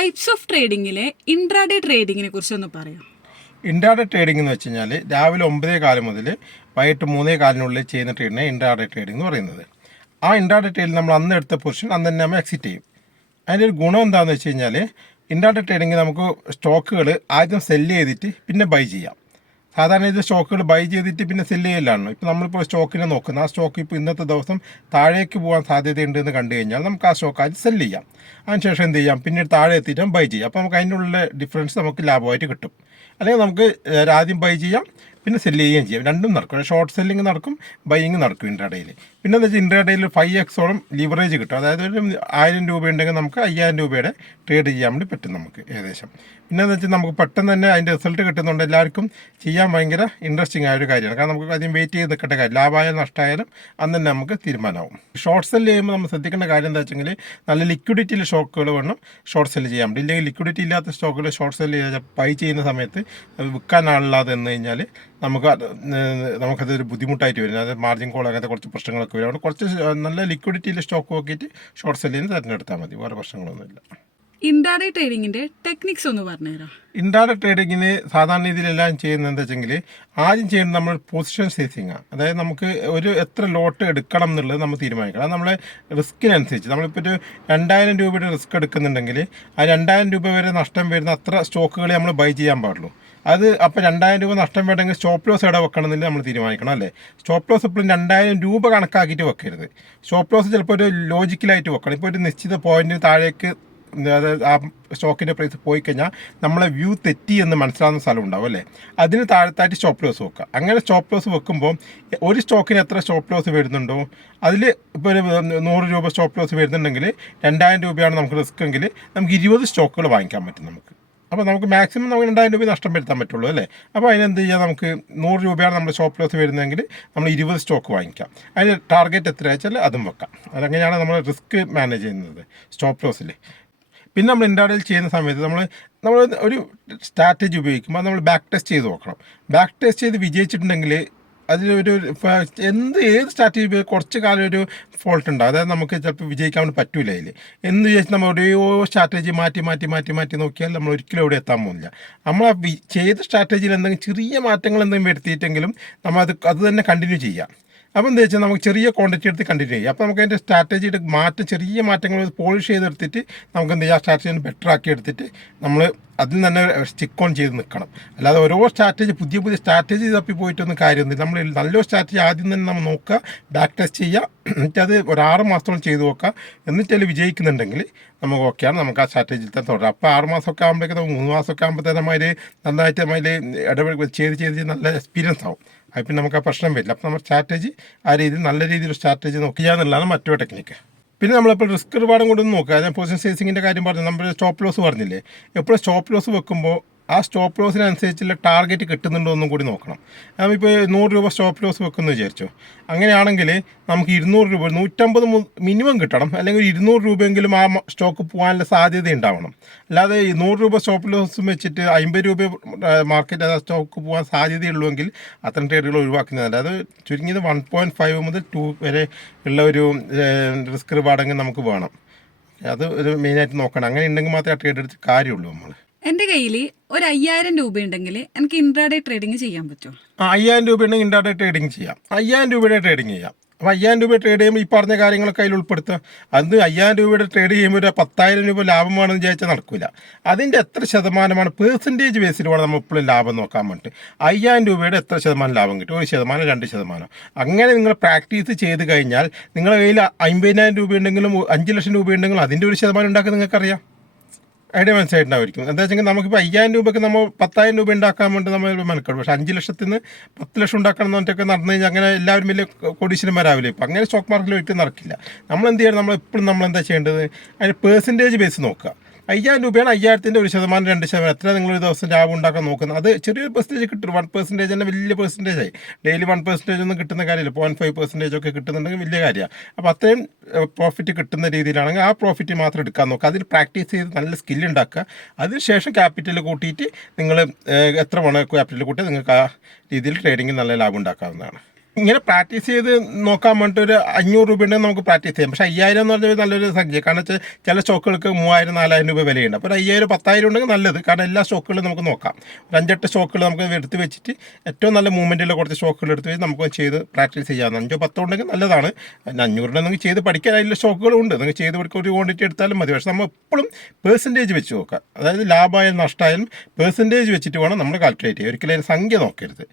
Types of ട്രേഡിങ്ങിലെ intraday ട്രേഡിങ്ങിനെ കുറിച്ചൊന്ന് പറയാം. Intraday trading എന്ന് വെച്ച് കഴിഞ്ഞാൽ രാവിലെ 9:15 മുതൽ വൈകിട്ട് 3:15 ചെയ്യുന്ന ട്രേഡിനെ ഇൻട്രാഡേ ട്രേഡിംഗ് എന്ന് പറയുന്നത്. ആ ഇൻട്രാഡേ ട്രേഡിൽ നമ്മൾ അന്ന് എടുത്ത പൊസിഷൻ അന്ന് തന്നെ നമ്മൾ എക്സിറ്റ് ചെയ്യും. അതിൻ്റെ ഒരു ഗുണം എന്താണെന്ന് വെച്ച് കഴിഞ്ഞാൽ ഇൻട്രാഡേ ട്രേഡിംഗ് നമുക്ക് സ്റ്റോക്കുകൾ ആദ്യം സെല്ല് ചെയ്തിട്ട് പിന്നെ ബൈ ചെയ്യാം. സാധാരണ ഇത് സ്റ്റോക്കുകൾ ബൈ ചെയ്തിട്ട് പിന്നെ സെല്ല് ചെയ്യലാണ്. ഇപ്പോൾ നമ്മളിപ്പോൾ സ്റ്റോക്കിനെ നോക്കുന്നത്, ആ സ്റ്റോക്ക് ഇപ്പോൾ ഇന്നത്തെ ദിവസം താഴേക്ക് പോകാൻ സാധ്യതയുണ്ട് എന്ന് കണ്ടു കഴിഞ്ഞാൽ നമുക്ക് ആ സ്റ്റോക്ക് ആദ്യം സെല്ല് ചെയ്യാം. അതിനുശേഷം എന്ത് ചെയ്യാം, പിന്നീട് താഴെ എത്തിയിട്ട് ബൈ ചെയ്യാം. അപ്പോൾ നമുക്ക് അതിൻ്റെ ഉള്ള ഡിഫറൻസ് നമുക്ക് ലാഭമായിട്ട് കിട്ടും. അല്ലെങ്കിൽ നമുക്ക് ആദ്യം ബൈ ചെയ്യാം, പിന്നെ സെല്ല് ചെയ്യുകയും ചെയ്യാം. രണ്ടും നടക്കും. ഷോർട്ട് സെല്ലിങ് നടക്കും, ബൈയിങ് നടക്കും ഇൻട്രാഡേയിൽ. പിന്നെ എന്ന് വെച്ചാൽ ഇൻട്രാഡേയിൽ 5x ലിവറേജ് കിട്ടും. അതായത് ഒരു 1000 രൂപ ഉണ്ടെങ്കിൽ നമുക്ക് 5000 രൂപയുടെ ട്രേഡ് ചെയ്യാൻ വേണ്ടി പറ്റും നമുക്ക് ഏകദേശം. പിന്നെ എന്ന് വെച്ചാൽ നമുക്ക് പെട്ടെന്ന് തന്നെ അതിൻ്റെ റിസൾട്ട് കിട്ടുന്നുണ്ട്. എല്ലാവർക്കും ചെയ്യാൻ ഭയങ്കര ഇൻട്രസ്റ്റിംഗ് ആയ ഒരു കാര്യമാണ്. കാരണം നമുക്ക് ആദ്യം വെയിറ്റ് ചെയ്ത് നിൽക്കേണ്ട കാര്യം, ലാഭമായാലും നഷ്ടമായാലും അന്ന് തന്നെ നമുക്ക് തീരുമാനമാവും. ഷോർട്ട് സെല്ല് ചെയ്യുമ്പോൾ നമ്മൾ ശ്രദ്ധിക്കേണ്ട കാര്യം എന്താ വെച്ചെങ്കിൽ നല്ല ലിക്വിഡിറ്റിയിൽ സ്റ്റോക്കുകൾ വേണം ഷോർട്ട് സെല്ല് ചെയ്യാൻ വേണ്ടി. ഇല്ലെങ്കിൽ ലിക്വിഡിറ്റി ഇല്ലാത്ത സ്റ്റോക്കുകൾ ഷോർട്ട് സെല്ല് ചെയ്താൽ ബൈ ചെയ്യുന്ന സമയത്ത് വിൽക്കാൻ ആളില്ലാതെ എന്ന് കഴിഞ്ഞാൽ നമുക്കതൊരു ബുദ്ധിമുട്ടായിട്ട് വരും. അതായത് മാർജിൻ കോൾ അങ്ങനത്തെ കുറച്ച് പ്രശ്നങ്ങളൊക്കെ വരും. അതുകൊണ്ട് കുറച്ച് നല്ല ലിക്വിഡിറ്റിയിൽ സ്റ്റോക്ക് നോക്കിയിട്ട് ഷോർട്ട് സെല്ലിന് തിരഞ്ഞെടുത്താൽ മതി, വേറെ പ്രശ്നങ്ങളൊന്നുമില്ല. ഇൻട്രാഡേ ട്രേഡിങ്ങിന്റെ ടെക്നിക്സ് ഒന്ന് പറഞ്ഞുതരാം. ഇൻട്രാഡേ ട്രേഡിങ്ങിന് സാധാരണ രീതിയിലെല്ലാം ചെയ്യുന്നത് എന്താ വെച്ചെങ്കിൽ ആദ്യം ചെയ്യുന്നത് നമ്മൾ പൊസിഷൻ സൈസിങ്ങാണ്. അതായത് നമുക്ക് എത്ര ലോട്ട് എടുക്കണം എന്നുള്ളത് നമ്മൾ തീരുമാനിക്കണം. അത് നമ്മളെ റിസ്കിനനുസരിച്ച് നമ്മളിപ്പോൾ ഒരു 2000 രൂപയുടെ റിസ്ക് എടുക്കുന്നുണ്ടെങ്കിൽ ആ 2000 രൂപ വരെ നഷ്ടം വരുന്ന അത്ര സ്റ്റോക്കുകളെ നമ്മൾ ബൈ ചെയ്യാൻ പാടുള്ളൂ. അത് അപ്പോൾ 2000 രൂപ നഷ്ടം വേണമെങ്കിൽ സ്റ്റോപ്പ് ലോസ് എവിടെ വെക്കണം എന്നില്ല നമ്മൾ തീരുമാനിക്കണം, അല്ലേ? സ്റ്റോപ്പ് ലോസ് ഇപ്പോഴും 2000 രൂപ കണക്കാക്കിയിട്ട് വെക്കരുത്. സ്റ്റോപ്പ് ലോസ് ചിലപ്പോൾ ഒരു ലോജിക്കലായിട്ട് വെക്കണം. ഇപ്പോൾ ഒരു നിശ്ചിത പോയിന്റിന് താഴേക്ക് അതായത് ആ സ്റ്റോക്കിൻ്റെ പ്രൈസ് പോയി കഴിഞ്ഞാൽ നമ്മളെ വ്യൂ തെറ്റി എന്ന് മനസ്സിലാവുന്ന സ്ഥലം ഉണ്ടാവും, അല്ലേ? അതിന് താഴത്തായിട്ട് സ്റ്റോപ്പ് ലോസ് വെക്കുക. അങ്ങനെ സ്റ്റോപ്പ് ലോസ് വെക്കുമ്പോൾ ഒരു സ്റ്റോക്കിന് എത്ര സ്റ്റോപ്പ് ലോസ് വരുന്നുണ്ടോ അതിൽ ഇപ്പോൾ ഒരു 100 രൂപ സ്റ്റോപ്പ് ലോസ് വരുന്നുണ്ടെങ്കിൽ 2000 രൂപയാണ് നമുക്ക് റിസ്ക് എങ്കിൽ നമുക്ക് 20 സ്റ്റോക്കുകൾ വാങ്ങിക്കാൻ പറ്റും നമുക്ക്. അപ്പോൾ നമുക്ക് മാക്സിമം നമുക്ക് 2000 രൂപ നഷ്ടം വരുത്താൻ പറ്റുള്ളൂ, അല്ലേ? അപ്പോൾ അതിനെന്ത് ചെയ്യാം, നമുക്ക് 100 രൂപയാണ് നമ്മുടെ സ്റ്റോപ്പ് ലോസ് വരുന്നതെങ്കിൽ നമ്മൾ 20 സ്റ്റോക്ക് വാങ്ങിക്കാം. അതിന് ടാർഗറ്റ് എത്ര വെച്ചാൽ അതും വെക്കാം. അതങ്ങനെയാണ് നമ്മൾ റിസ്ക് മാനേജ് ചെയ്യുന്നത് സ്റ്റോപ്പ് ലോസിൽ. പിന്നെ നമ്മൾ ഇൻട്രാഡേയിൽ ചെയ്യുന്ന സമയത്ത് നമ്മൾ ഒരു സ്ട്രാറ്റജി ഉപയോഗിക്കുമ്പോൾ നമ്മൾ ബാക്ക് ടെസ്റ്റ് ചെയ്ത് നോക്കണം. ബാക്ക് ടെസ്റ്റ് ചെയ്ത് വിജയിച്ചിട്ടുണ്ടെങ്കിൽ അതിലൊരു ഏത് സ്ട്രാറ്റജി കുറച്ച് കാലം ഒരു ഫോൾട്ട് ഉണ്ടാകും. അതായത് നമുക്ക് ചിലപ്പോൾ വിജയിക്കാൻ വേണ്ടി പറ്റൂല. അതിൽ എന്ന് വിചാരിച്ച് നമ്മൾ ഓരോ സ്ട്രാറ്റജി മാറ്റി നോക്കിയാൽ നമ്മൾ ഒരിക്കലും അവിടെ എത്താൻ പോകുന്നില്ല. നമ്മൾ ആ ചെയ്ത സ്ട്രാറ്റജിയിൽ എന്തെങ്കിലും ചെറിയ മാറ്റങ്ങൾ എന്തെങ്കിലും വരുത്തിയിട്ടെങ്കിലും നമ്മൾ അത് തന്നെ കണ്ടിന്യൂ ചെയ്യാം. അപ്പോൾ എന്താ വെച്ചാൽ നമുക്ക് ചെറിയ ക്വാണ്ടിറ്റി എടുത്ത് കണ്ടിന്യൂ ചെയ്യാം. അപ്പോൾ നമുക്ക് അതിൻ്റെ സ്ട്രാറ്റജിയുടെ ചെറിയ മാറ്റങ്ങൾ പോളിഷ് ചെയ്തെടുത്തിട്ട് നമുക്ക് എന്ത് ചെയ്യാം, ആ സ്ട്രാറ്റജി ബെറ്റർ ആക്കി എടുത്തിട്ട് നമ്മൾ അതിൽ തന്നെ സ്റ്റിക്ക് ഓൺ ചെയ്ത് നിൽക്കണം. അല്ലാതെ ഓരോ സ്ട്രാറ്റജി പുതിയ സ്ട്രാറ്റജി തപ്പി പോയിട്ടൊന്നും കാര്യമൊന്നുമില്ല. നമ്മൾ നല്ലൊരു സ്ട്രാറ്റജി ആദ്യം തന്നെ നമ്മൾ നോക്കുക, ബാക്ക് ടെസ്റ്റ് ചെയ്യുക, എന്നിട്ട് അത് ഒരു 6 മാസത്തോളം ചെയ്ത് നോക്കുക. എന്നിട്ട് അതിൽ വിജയിക്കുന്നുണ്ടെങ്കിൽ നമുക്ക് ഓക്കെയാണ്, നമുക്ക് ആ സ്ട്രാറ്റജിയിൽ തന്നെ തുടരാം. അപ്പോൾ 6 മാസമൊക്കെ ആകുമ്പോഴേക്കും 3 മാസമൊക്കെ ആകുമ്പോഴത്തേക്കും നന്നായിട്ട് നമ്മൾ ഇടപെടൽ ചെയ്ത് നല്ല എക്സ്പീരിയൻസ് ആവും. അത് പിന്നെ നമുക്ക് ആ പ്രശ്നം വരില്ല. അപ്പോൾ നമ്മൾ സ്ട്രാറ്റജി ആ രീതിയിൽ നല്ല രീതിയിൽ സ്ട്രാറ്റജി നോക്കുക എന്നുള്ളതാണ് മറ്റൊരു ടെക്നിക്ക്. പിന്നെ നമ്മളിപ്പോൾ റിസ്ക് റിവാർഡും കൂടെ ഒന്ന് നോക്കുക. ഞാൻ പൊസിഷൻ സൈസിങ്ങിൻ്റെ കാര്യം പറഞ്ഞു, നമ്മൾ സ്റ്റോപ്പ് ലോസ് പറഞ്ഞില്ലേ. എപ്പോഴും സ്റ്റോപ്പ് ലോസ് വെക്കുമ്പോൾ ആ സ്റ്റോപ്പ് ലോസിനനുസരിച്ചുള്ള ടാർഗറ്റ് കിട്ടുന്നുണ്ടോ എന്നും കൂടി നോക്കണം. നമ്മളിപ്പോൾ 100 രൂപ സ്റ്റോപ്പ് ലോസ് വെക്കുമെന്ന് വിചാരിച്ചോ. അങ്ങനെയാണെങ്കിൽ നമുക്ക് 200 രൂപ 150 മിനിമം കിട്ടണം, അല്ലെങ്കിൽ 200 രൂപയെങ്കിലും ആ സ്റ്റോക്ക് പോകാനുള്ള സാധ്യത ഉണ്ടാവണം. അല്ലാതെ 100 രൂപ സ്റ്റോപ്പ് ലോസ് വെച്ചിട്ട് 50 രൂപ മാർക്കറ്റ് ആ സ്റ്റോക്ക് പോകാൻ സാധ്യതയുള്ളൂവെങ്കിൽ അത്തരം ട്രേഡുകൾ ഒഴിവാക്കുന്നതല്ല. അത് ചുരുങ്ങിയത് 1.5 മുതൽ 2 വരെ ഉള്ള ഒരു റിസ്ക് റിവാർഡെങ്കിൽ നമുക്ക് വേണം. അത് ഒരു മെയിനായിട്ട് നോക്കണം. അങ്ങനെ ഉണ്ടെങ്കിൽ മാത്രമേ ആ ട്രേഡ് എടുത്ത് കാര്യമുള്ളൂ. നമ്മൾ എൻ്റെ കയ്യിൽ ഒരു 5000 രൂപ ഉണ്ടെങ്കിൽ എനിക്ക് ഇൻട്രാഡേ ട്രേഡിങ് ചെയ്യാൻ പറ്റുമോ? 5000 രൂപ ഉണ്ടെങ്കിൽ ഇൻട്രാഡേ ട്രേഡിങ് ചെയ്യാം. 5000 രൂപയുടെ ട്രേഡിങ് ചെയ്യാം. അപ്പോൾ 5000 രൂപ ട്രേഡ് ചെയ്യുമ്പോൾ ഈ പറഞ്ഞ കാര്യങ്ങളൊക്കെ അതിൽ ഉൾപ്പെടുത്തുക. അത് 5000 രൂപയുടെ ട്രേഡ് ചെയ്യുമ്പോൾ ഒരു 10,000 രൂപ ലാഭമാണെന്ന് വിചാരിച്ചാൽ നടക്കില്ല. അതിൻ്റെ എത്ര ശതമാനമാണ് പെർസെൻറ്റേജ് ബേസിൽ വേണം നമ്മൾ ഇപ്പോഴും ലാഭം നോക്കാൻ വേണ്ടിയിട്ട്. 5000 രൂപയുടെ എത്ര ശതമാനം ലാഭം കിട്ടും, 1%, 2%. അങ്ങനെ നിങ്ങൾ പ്രാക്ടീസ് ചെയ്ത് കഴിഞ്ഞാൽ നിങ്ങളുടെ കയ്യിൽ 50,000 രൂപ ഉണ്ടെങ്കിലും 5 ലക്ഷം രൂപ ഉണ്ടെങ്കിലും അതിൻ്റെ 1% ഉണ്ടാക്കാൻ നിങ്ങൾക്കറിയാം. ഐഡിയ മനസ്സിലായിട്ടുണ്ടായിരിക്കും. എന്താ വെച്ചെങ്കിൽ നമുക്കിപ്പോൾ 5000 രൂപയ്ക്ക് നമ്മൾ 10,000 രൂപ ഉണ്ടാക്കാൻ വേണ്ടി നമ്മൾ മെനക്കെടും. പക്ഷേ 5 ലക്ഷത്തിൽ നിന്ന് 10 ലക്ഷം ഉണ്ടാക്കണം എന്ന് പറഞ്ഞിട്ടൊക്കെ നടന്നു കഴിഞ്ഞാൽ അങ്ങനെ എല്ലാവരും വലിയ കോടീശ്വരന്മാരാവില്ല. ഇപ്പം അങ്ങനെ സ്റ്റോക്ക് മാർക്കറ്റിൽ ഒരിക്കലും നടക്കില്ല. നമ്മളെന്ത് ചെയ്യണം, നമ്മളെപ്പോഴും നമ്മളെന്താ ചെയ്യേണ്ടത്, അതിന് പെർസെൻറ്റേജ് ബേസ് നോക്കുക. 5000 രൂപയാണ്, 5000ൻ്റെ 1%, 2%, എത്ര നിങ്ങളൊരു ദിവസം ലാഭം ഉണ്ടാക്കാൻ നോക്കുന്നത്. അത് ചെറിയൊരു പെർസെൻറ്റേജ് കിട്ടും. 1% തന്നെ വലിയ പെർസെൻറ്റേജായി. ഡെയിലി 1% ഒന്നും കിട്ടുന്ന കാര്യമില്ല. 0.5% ഒക്കെ കിട്ടുന്നുണ്ടെങ്കിൽ വലിയ കാര്യമാണ്. അപ്പോൾ അത്രയും പ്രോഫിറ്റ് കിട്ടുന്ന രീതിയിലാണെങ്കിൽ ആ പ്രോഫിറ്റ് മാത്രം എടുക്കാൻ നോക്കുക. അതിൽ പ്രാക്ടീസ് ചെയ്ത് നല്ല സ്കില്ലുണ്ടാക്കുക. അതിനുശേഷം ക്യാപിറ്റൽ കൂട്ടിയിട്ട് നിങ്ങൾ എത്ര വേണം ക്യാപിറ്റൽ കൂട്ടി നിങ്ങൾക്ക് ആ രീതിയിൽ ട്രേഡിങ്ങിൽ നല്ല ലാഭം ഉണ്ടാക്കാവുന്നതാണ്. ഇങ്ങനെ പ്രാക്ടീസ് ചെയ്ത് നോക്കാൻ വേണ്ടിയിട്ട് ഒരു 500 രൂപ ഉണ്ടെങ്കിൽ നമുക്ക് പ്രാക്ടീസ് ചെയ്യാം. പക്ഷേ 5000 എന്ന് പറഞ്ഞാൽ നല്ലൊരു സംഖ്യ. കാരണം വെച്ചാൽ ചില സ്റ്റോക്കുകൾക്ക് 3000 4000 രൂപ വിലയുണ്ട്. അപ്പോൾ ഒരു 5000 10,000 ഉണ്ടെങ്കിൽ നല്ലത്. കാരണം എല്ലാ സ്റ്റോക്കുകളും നമുക്ക് നോക്കാം. ഒരു 5-8 സ്റ്റോക്കുകൾ നമുക്ക് എടുത്ത് വെച്ചിട്ട് ഏറ്റവും നല്ല മൂവ്മെൻറ്റുള്ള കുറച്ച് സ്റ്റോക്കുകൾ എടുത്ത് വെച്ച് നമുക്ക് ചെയ്ത് പ്രാക്ടീസ് ചെയ്യാവുന്ന 5-10 ഉണ്ടെങ്കിൽ നല്ലതാണ്. 500 നിങ്ങൾക്ക് ചെയ്ത് പഠിക്കാൻ അതിലുള്ള സ്റ്റോക്കുകളും ഉണ്ട്. നിങ്ങൾ ചെയ്ത് പഠിക്കുക ഒരു ക്വാണ്ടിറ്റി എടുത്താലും മതി. പക്ഷേ നമ്മൾ എപ്പോഴും പേഴ്സൻറ്റേജ് വെച്ച് നോക്കുക. അതായത് ലാഭമായാലും നഷ്ടമായാലും പേഴ്സൻറ്റേജ് വെച്ചിട്ട് വേണം നമ്മൾ കാൽക്കുലേറ്റ് ചെയ്യുക. ഒരിക്കലും അതിന് സംഖ്യ നോക്കരുത്.